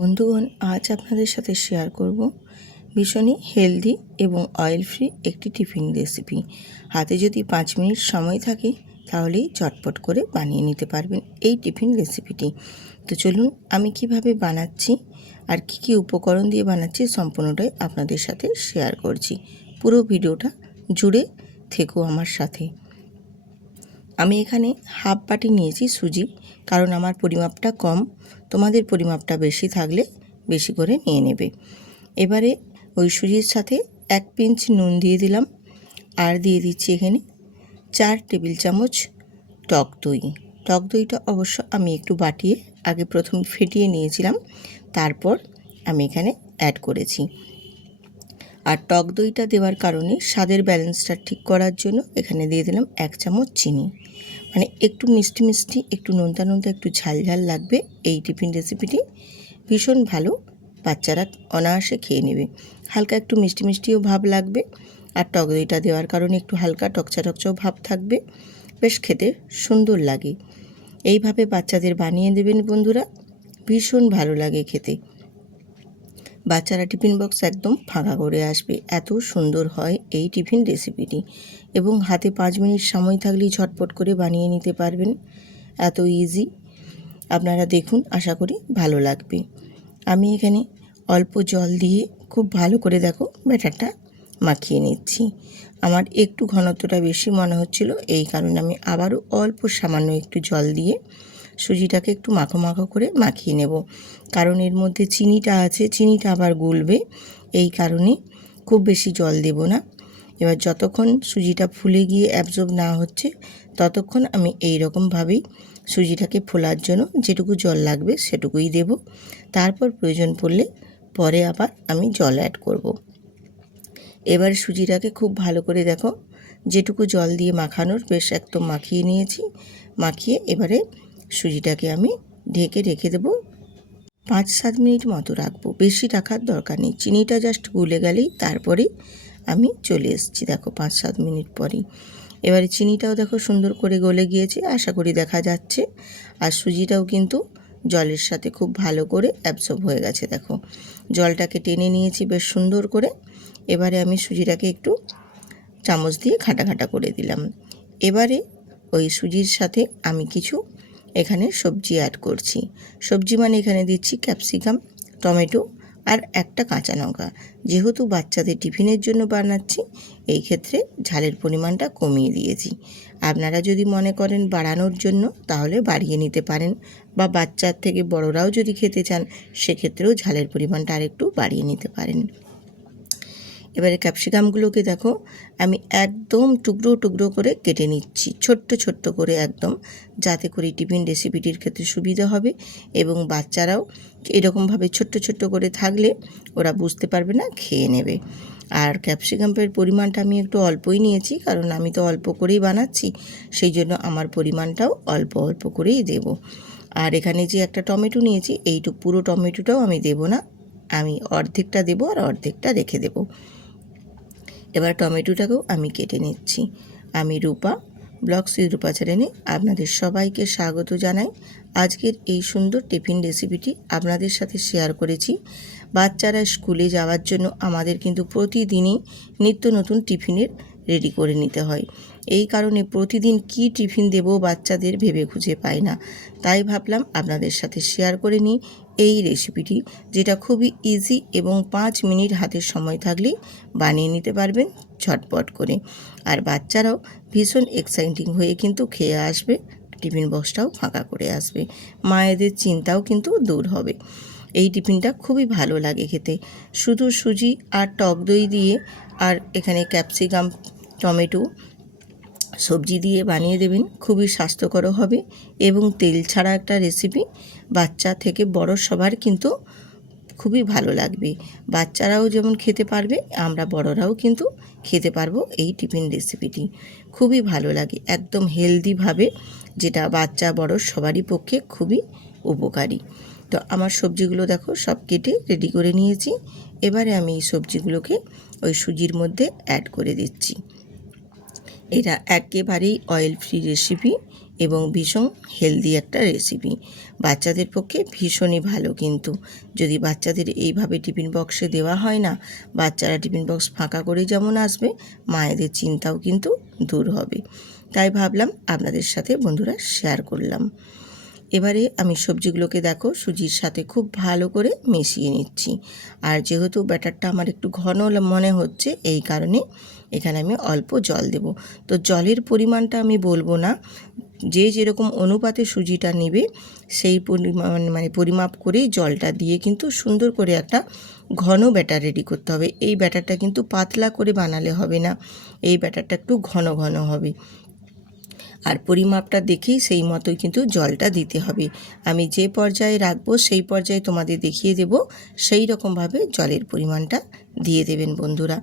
বন্ধুগণ, আজ আপনাদের সাথে শেয়ার করব ভীষণই হেলদি এবং অয়েল ফ্রি একটি টিফিন রেসিপি। হাতে যদি 5 মিনিট সময় থাকে তাহলেই চটপট করে বানিয়ে নিতে পারবেন এই টিফিন রেসিপিটি। তো চলুন আমি কিভাবে বানাচ্ছি আর কি উপকরণ দিয়ে বানাচ্ছি সম্পূর্ণটাই আপনাদের সাথে শেয়ার করছি। পুরো ভিডিওটা জুড়ে থেকো আমার সাথে। আমি এখানে হাফ বাটি নিয়েছি সুজি, কারণ আমার পরিমাপটা কম, তোমাদের পরিমাপটা বেশি থাকলে বেশি করে নিয়ে নেবে। এবারে ওই সুজির সাথে 1 পিঞ্চ নুন দিয়ে দিলাম, আর দিয়ে দিচ্ছি এখানে 4 টেবিল চামচ টক দই। টক দইটা অবশ্য আমি একটু বাটিয়ে আগে প্রথম ফেটিয়ে নিয়েছিলাম, তারপর আমি এখানে অ্যাড করেছি। আর টক দইটা দেওয়ার কারণে স্বাদের ব্যালেন্সটা ঠিক করার জন্য এখানে দিয়ে দিলাম 1 চামচ চিনি। মানে একটু মিষ্টি মিষ্টি, একটু নোনতা নোনতা, একটু ঝাল ঝাল লাগবে এই টিফিন রেসিপিটি। ভীষণ ভালো, বাচ্চারা অনায়াসে খেয়ে নেবে। হালকা একটু মিষ্টি মিষ্টিও ভাব লাগবে, আর টক দইটা দেওয়ার কারণে একটু হালকা টকচা টকচাও ভাব থাকবে, বেশ খেতে সুন্দর লাগে। এইভাবে বাচ্চাদের বানিয়ে দেবেন বন্ধুরা, ভীষণ ভালো লাগে খেতে। বাচ্চারা টিফিন বক্স একদম ফাঁকা করে আসবে, এত সুন্দর হয় এই টিফিন রেসিপিটি। এবং হাতে 5 মিনিট সময় থাকলেই ঝটপট করে বানিয়ে নিতে পারবেন, এত ইজি। আপনারা দেখুন, আশা করি ভালো লাগবে। আমি এখানে অল্প জল দিয়ে খুব ভালো করে দেখো ব্যাটারটা মাখিয়ে নিচ্ছি। আমার একটু ঘনত্বটা বেশি মনে হচ্ছিল, এই কারণে আমি আবারও অল্প সামান্য একটু জল দিয়ে সুজিটাকে একটু মাখো মাখো করে মাখিয়ে নেব। কারণ এর মধ্যে চিনিটা আছে, চিনিটা আবার গলবে, এই কারণে খুব বেশি জল দেব না। এবার যতক্ষণ সুজিটা ফুলে গিয়ে অ্যাবজর্ব না হচ্ছে ততক্ষণ আমি এই রকমভাবেই সুজিটাকে ফোলার জন্য যেটুকু জল লাগবে সেটুকুই দেব। তারপর প্রয়োজন পড়লে পরে আবার আমি জল অ্যাড করব। এবার সুজিটাকে খুব ভালো করে দেখো যেটুকু জল দিয়ে মাখানোর বেশ একদম মাখিয়ে নিয়েছি। মাখিয়ে এবারে সুজিটাকে আমি ঢেকে রেখে দেবো, 5-7 মিনিট মতো রাখবো, বেশি রাখার দরকার নেই। চিনিটা জাস্ট গুলে গেলেই তারপরে আমি চলে এসেছি, দেখো 5-7 মিনিট পরেই। এবারে চিনিটাও দেখো সুন্দর করে গলে গিয়েছে, আশা করি দেখা যাচ্ছে। আর সুজিটাও কিন্তু জলের সাথে খুব ভালো করে অ্যাবসর্ব হয়ে গেছে, দেখো জলটাকে টেনে নিয়েছি বেশ সুন্দর করে। এবারে আমি সুজিটাকে একটু চামচ দিয়ে ঘাঁটা ঘাঁটা করে দিলাম। এবারে ওই সুজির সাথে আমি কিছু এখানে সবজি অ্যাড করছি। সবজি মানে এখানে দিচ্ছি ক্যাপসিকাম, টমেটো আর একটা কাঁচা লঙ্কা। যেহেতু বাচ্চাদের টিফিনের জন্য বানাচ্ছি, এই ক্ষেত্রে ঝালের পরিমাণটা কমিয়ে দিয়েছি। আপনারা যদি মনে করেন বাড়ানোর জন্য তাহলে বাড়িয়ে নিতে পারেন, বা বাচ্চার থেকে বড়রাও যদি খেতে চান সেক্ষেত্রেও ঝালের পরিমাণটা আরেকটু বাড়িয়ে নিতে পারেন। এবারে ক্যাপসিকামগুলোকে দেখো আমি একদম টুকরো টুকরো করে কেটে নিচ্ছি, ছোট্ট ছোট্ট করে একদম, যাতে করে টিফিন রেসিপিটির ক্ষেত্রে সুবিধা হবে এবং বাচ্চারাও এরকমভাবে ছোট্ট ছোট্ট করে থাকলে ওরা বুঝতে পারবে না, খেয়ে নেবে। আর ক্যাপসিকামের পরিমাণটা আমি একটু অল্পই নিয়েছি, কারণ আমি তো অল্প করেই বানাচ্ছি, সেই জন্য আমার পরিমাণটাও অল্প অল্প করেই দেব। আর এখানে যে একটা টমেটো নিয়েছি, এইটুকু পুরো টমেটোটাও আমি দেব না, আমি অর্ধেকটা দেব আর অর্ধেকটা রেখে দেব। এবার টমেটোটাকেও আমি কেটে নিচ্ছি। আমি রূপা, ব্লগস উইথ রূপা চ্যানেলে আপনাদের সবাইকে স্বাগত জানাই। আজকের এই সুন্দর টিফিন রেসিপিটি আপনাদের সাথে শেয়ার করেছি। বাচ্চারা স্কুলে যাওয়ার জন্য আমাদের কিন্তু প্রতিদিনই নিত্য নতুন টিফিনের রেডি করে নিতে হয়। এই কারণে প্রতিদিন কি টিফিন দেব বাচ্চাদের ভেবে খুঁজে পাই না, তাই ভাবলাম আপনাদের সাথে শেয়ার করে নিই এই রেসিপিটি, যেটা খুবই ইজি এবং 5 মিনিট হাতের সময় থাকলেই বানিয়ে নিতে পারবেন ঝটপট করে। আর বাচ্চারাও ভীষণ এক্সাইটিং হয়ে কিন্তু খেয়ে আসবে, টিফিন বক্সটাও ফাঁকা করে আসবে, মায়েদের চিন্তাও কিন্তু দূর হবে। এই টিফিনটা খুবই ভালো লাগে খেতে, শুধু সুজি আর টক দই দিয়ে আর এখানে ক্যাপসিকাম, টমেটো, সবজি দিয়ে বানিয়ে দেবেন, খুবই স্বাস্থ্যকর হবে এবং তেল ছাড়া একটা রেসিপি। বাচ্চা থেকে বড় সবার কিন্তু খুবই ভালো লাগবে, বাচ্চারাও যেমন খেতে পারবে, আমরা বড়রাও কিন্তু খেতে পারবো এই টিফিন রেসিপিটি। খুবই ভালো লাগে, একদম হেলদিভাবে, যেটা বাচ্চা বড় সবারই পক্ষে খুবই উপকারী। তো আমার সবজিগুলো দেখো সব কেটে রেডি করে নিয়েছি। এবারে আমি এই সবজিগুলোকে ওই সুজির মধ্যে অ্যাড করে দিচ্ছি। এটা একেবারেই অয়েল ফ্রি রেসিপি এবং ভীষণ হেলদি একটা রেসিপি। বাচ্চাদের পক্ষে ভীষণই ভালো, কিন্তু যদি বাচ্চাদের এইভাবে টিফিন বক্সে দেওয়া হয় না, বাচ্চারা টিফিন বক্স ফাঁকা করে যেমন আসবে, মায়েদের চিন্তাও কিন্তু দূর হবে। তাই ভাবলাম আপনাদের সাথে বন্ধুরা শেয়ার করলাম। এবারে আমি সবজিগুলোকে দেখো সুজির সাথে খুব ভালো করে মিশিয়ে নিচ্ছি। আর যেহেতু ব্যাটারটা আমার একটু ঘন মনে হচ্ছে, এই কারণে এখানে আমি অল্প জল দেব। তো জলের পরিমাণটা আমি বলবো না, যে যেরকম অনুপাতে সুজিটা নেবে সেই পরিমাপ করেই জলটা দিয়ে কিন্তু সুন্দর করে একটা ঘন ব্যাটার রেডি করতে হবে। এই ব্যাটারটা কিন্তু পাতলা করে বানালে হবে না, এই ব্যাটারটা একটু ঘন ঘন হবে। আর পরিমাপটা দেখেই সেই মতোই কিন্তু জলটা দিতে হবে। আমি যে পর্যায়ে রাখবো সেই পর্যায়ে তোমাদের দেখিয়ে দেব, সেই রকমভাবে জলের পরিমাণটা দিয়ে দেবেন বন্ধুরা।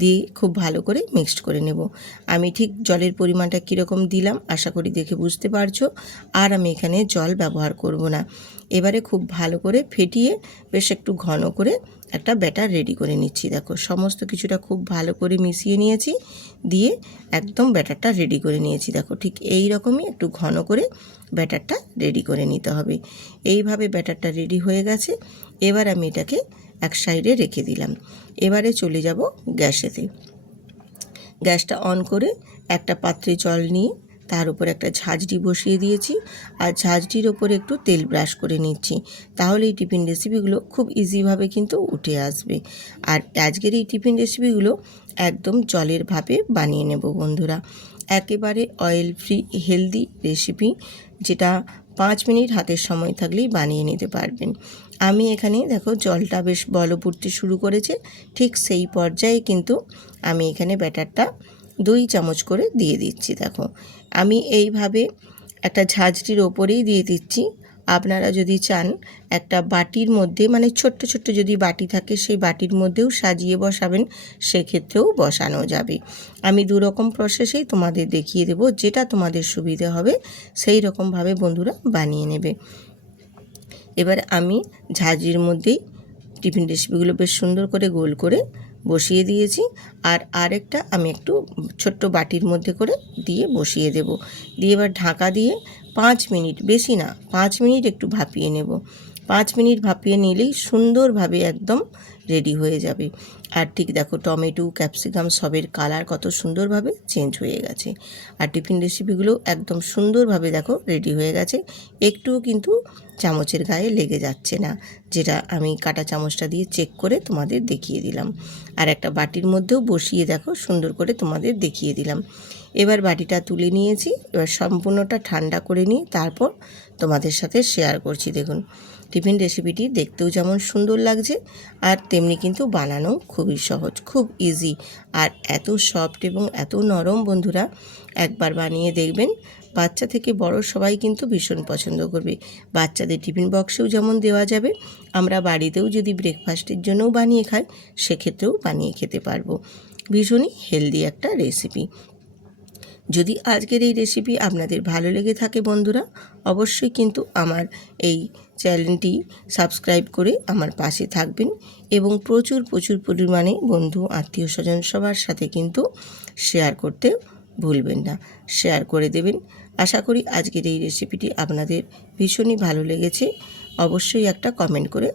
দিয়ে খুব ভালো করে মিক্সড করে নেব। আমি ঠিক জলের পরিমাণটা কীরকম দিলাম আশা করি দেখে বুঝতে পারছো। আর আমি এখানে জল ব্যবহার করব না। এবারে খুব ভালো করে ফেটিয়ে বেশ একটু ঘন করে একটা ব্যাটার রেডি করে নিচ্ছি। দেখো সমস্ত কিছুটা খুব ভালো করে মিশিয়ে নিয়েছি, দিয়ে একদম ব্যাটারটা রেডি করে নিয়েছি। দেখো ঠিক এই রকমই একটু ঘন করে ব্যাটারটা রেডি করে নিতে হবে। এইভাবে ব্যাটারটা রেডি হয়ে গেছে। এবার আমি এটাকে এক সাইডে রেখে দিলাম। এবারে চলে যাব গ্যাসেতে। গ্যাসটা অন করে একটা পাত্রে জল নিয়ে তার উপর একটা ঝাঁঝরি বসিয়ে দিয়েছি, আর ঝাঁঝরির ওপরে একটু তেল ব্রাশ করে নিচ্ছি। তাহলে এই টিফিন রেসিপিগুলো খুব ইজিভাবে কিন্তু উঠে আসবে। আর আজকের এই টিফিন রেসিপিগুলো একদম জলের ভাপে বানিয়ে নেব বন্ধুরা। একেবারে অয়েল ফ্রি হেলদি রেসিপি, যেটা 5 মিনিট হাতের সময় থাকলেই বানিয়ে নিতে পারবেন। আমি এখানে দেখো জলটা বেশ বলক উঠতে শুরু করেছে, ঠিক সেই পর্যায়ে কিন্তু আমি এখানে ব্যাটারটা 2 চামচ করে দিয়ে দিচ্ছি। দেখো আমি এইভাবে একটা ঝাঁঝরির ওপরেই দিয়ে দিচ্ছি। আপনারা যদি চান একটা বাটির মধ্যে, মানে ছোট্ট ছোট্ট যদি বাটি থাকে সেই বাটির মধ্যেও সাজিয়ে বসাবেন, সেক্ষেত্রেও বসানো যাবে। আমি 2 রকম প্রসেসেই তোমাদের দেখিয়ে দেব, যেটা তোমাদের সুবিধে হবে সেই রকমভাবে বন্ধুরা বানিয়ে নেবে। এবার আমি ঝাঁঝরির মধ্যেই টিফিন রেসিপিগুলো বেশ সুন্দর করে গোল করে বসিয়ে দিয়েছি। আর আরেকটা আমি একটু ছোট্ট বাটির মধ্যে করে দিয়ে বসিয়ে দেব। দিয়ে এবার ঢাকা দিয়ে 5 মিনিট, বেশি না 5 মিনিট একটু ভাপিয়ে নেব। 5 মিনিট ভাপিয়ে নিলেই সুন্দরভাবে একদম রেডি হয়ে যাবে। আর ঠিক দেখো টমেটো ক্যাপসিকাম সবের কালার কত সুন্দরভাবে চেঞ্জ হয়ে গেছে। আর টিফিন রেসিপিগুলো একদম সুন্দরভাবে দেখো রেডি হয়ে গেছে, একটুও কিন্তু চামচের গায়ে লেগে যাচ্ছে না, যেটা আমি কাঁটা চামচটা দিয়ে চেক করে তোমাদের দেখিয়ে দিলাম। আর একটা বাটির মধ্যেও বসিয়ে দেখো সুন্দর করে তোমাদের দেখিয়ে দিলাম। এবার বাটিটা তুলে নিয়েছি, এবার সম্পূর্ণটা ঠান্ডা করে নিয়ে তারপর তোমাদের সাথে শেয়ার করছি। দেখুন টিফিন রেসিপিটি দেখতেও যেমন সুন্দর লাগছে, আর তেমনি কিন্তু বানানো খুবই সহজ, খুব ইজি, আর এত সফট এবং এত নরম বন্ধুরা, একবার বানিয়ে দেখবেন। বাচ্চা থেকে বড় সবাই কিন্তু ভীষণ পছন্দ করবে। বাচ্চাদের টিফিন বক্সেও যেমন দেওয়া যাবে, আমরা বাড়িতেও যদি ব্রেকফাস্টের জন্যও বানিয়ে খাই, সেক্ষেত্রেও বানিয়ে খেতে পারবো। ভীষণই হেলদি একটা রেসিপি। যদি আজকের এই রেসিপি আপনাদের ভালো লেগে থাকে বন্ধুরা, অবশ্যই কিন্তু আমার এই চ্যানেলটি সাবস্ক্রাইব করে আমার পাশে থাকবেন, এবং প্রচুর প্রচুর পরিমাণে বন্ধু আত্মীয় স্বজন সবার সাথে কিন্তু শেয়ার করতে ভুলবেন না, শেয়ার করে দেবেন। আশা করি আজকের এই রেসিপিটি আপনাদের ভীষণই ভালো লেগেছে। অবশ্যই একটা কমেন্ট করে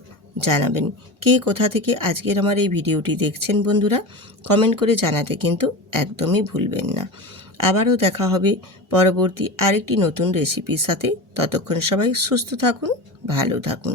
জানাবেন কে কোথা থেকে আজকের আমার এই ভিডিওটি দেখছেন বন্ধুরা। কমেন্ট করে জানাতে কিন্তু একদমই ভুলবেন না। আবারও দেখা হবে পরবর্তী আরেকটি নতুন রেসিপির সাথে। ততক্ষণ সবাই সুস্থ থাকুন, ভালো থাকুন।